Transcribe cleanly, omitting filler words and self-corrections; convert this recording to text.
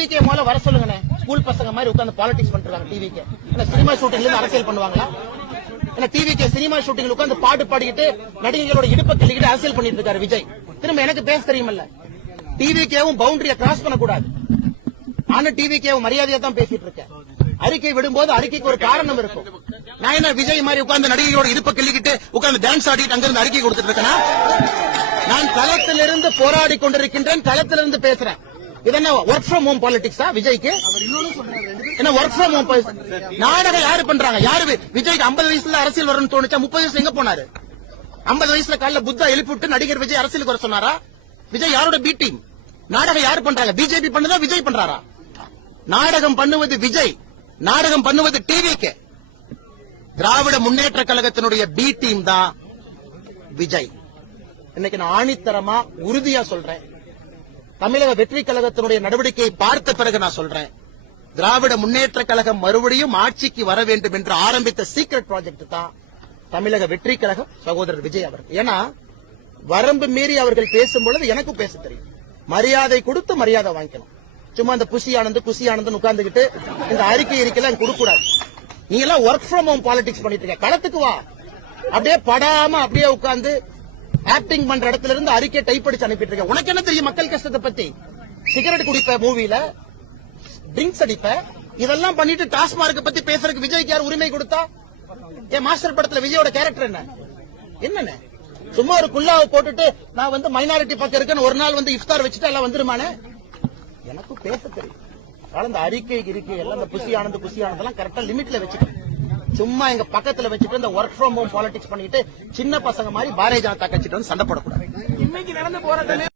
டிவிக்கே மூலம் வர சொல்லுங்க. ஸ்கூல் பசங்க மாதிரி உட்கார்ந்து பாலிடிக்ஸ் பண்றாங்க. டிவிக்கே சினிமா ஷூட்டிங்ல இருந்து அரசியல் பண்ணுவாங்களா? டிவிக்கே சினிமா ஷூட்டிங்ல உட்கார்ந்து பாட்டு பாடிக்கிட்டு நடிகைகளோட இடுப்பை கிள்ளிக்கிட்டு அரசியல் பண்ணிட்டு இருக்காரு விஜய். திரும்ப எனக்கு பேச தெரியுமல்ல. டிவிக்கேவும் பவுண்டரியை கிராஸ் பண்ணக்கூடாது. நானும் டிவிக்கேவும் மரியாதையா தான் பேசிட்டு இருக்கேன். அறிக்கை விடும்போது அறிக்கைக்கு ஒரு காரணம் இருக்கும். நான் என்ன விஜய் மாதிரி உட்கார்ந்து நடிகைகளோட இடுப்பை கிள்ளிக்கிட்டு உட்கார்ந்து டான்ஸ் ஆடிட்டு அங்கிருந்து அறிக்கை கொடுத்துட்டு இருக்கேனா? நான் களத்திலிருந்து போராடி கொண்டிருக்கின்றேன். களத்திலிருந்து பேசுறேன். இது என்ன ஒர்க் ஃப்ரம் ஹோம் பாலிடிக்ஸா விஜய்க்கு? என்ன ஒர்க் ஃப்ரம் ஹோம்? நாடகம் யாரு பண்றாங்க? யாரு விஜய்க்கு 50 வயசுல அரசியல் வரணும்னு தோணுச்சா? 30 வயசுல எங்க போனாரு? 50 வயசுல காலைல புத்தா எழுப்பி விட்டு நடிகர் விஜய் அரசியலுக்கு வர சொன்னாரா? விஜய் யாரோட பி டீம்? நாடகம் யாரு பண்றாங்க? பிஜேபி பண்ணுதா விஜய் பண்றாரா? நாடகம் பண்ணுவது விஜய், நாடகம் பண்ணுவது டிவிக்கு. திராவிட முன்னேற்ற கழகத்தினுடைய பி டீம் தான் விஜய். இன்னைக்கு நான் ஆணித்தரமா உறுதியா சொல்றேன். தமிழக வெற்றி கழகத்தினுடைய நடவடிக்கையை பார்த்த பிறகு நான் சொல்றேன், திராவிட முன்னேற்ற கழகம் மறுபடியும் ஆட்சிக்கு வர வேண்டும் என்று ஆரம்பித்த சீக்ரெட் ப்ராஜெக்ட் தான் தமிழக வெற்றி கழகம், சகோதரர் விஜய் அவர்கள். ஏன்னா வரம்பு மீறி அவர்கள் பேசும்பொழுது எனக்கும் பேச தெரியும். மரியாதை கொடுத்து மரியாதை வாங்கிக்கணும். சும்மா இந்த குசி ஆனந்த் உட்கார்ந்துகிட்டு இந்த அறிக்கை கொடுக்க கூடாது. நீ எல்லாம் ஒர்க் ஃப்ரம் ஹோம் பாலிடிக்ஸ் பண்ணிட்டு இருக்க. களத்துக்கு வா. அப்படியே படாம அப்படியே உட்கார்ந்து ஆக்டிங் பண்ற இடத்துல இருந்து அறிக்கை டைப் அடிச்சு அனுப்பிட்டு இருக்க. உனக்கு என்ன தெரியும் மக்கள் கஷ்டத்தை பத்தி? சிகரெட் குடிப்ப, மூவில ட்ரிங்க்ஸ் அடிப்ப, இதெல்லாம் பண்ணிட்டு டாஸ்மார்க் பத்தி பேசுறதுக்கு விஜய்க்கு யார் உரிமை கொடுத்தா? என் மாஸ்டர் படத்துல விஜயோட கேரக்டர் என்ன? சும்மா ஒரு குல்லாவை போட்டுட்டு நான் மைனாரிட்டி பக்கம் இருக்கேன்னு ஒரு நாள் இஃப்தார் வச்சுட்டு எல்லாம் வந்துருமானே? எனக்கு பேச தெரியும். அந்த அறிக்கை எல்லாம் இந்த குசி ஆனந்தெல்லாம் கரெக்டா லிமிட்ல வச்சுக்கணும். சும்மா எங்க பக்கத்துல வச்சுட்டு இந்த ஒர்க் ஃப்ரம் ஹோம் பாலிடிக்ஸ் பண்ணிட்டு சின்ன பசங்க மாதிரி பாரதிய ஜனதா கட்சிட்டு சண்டை போடக்கூடாது. இன்னைக்கு நடந்து போராட்டமே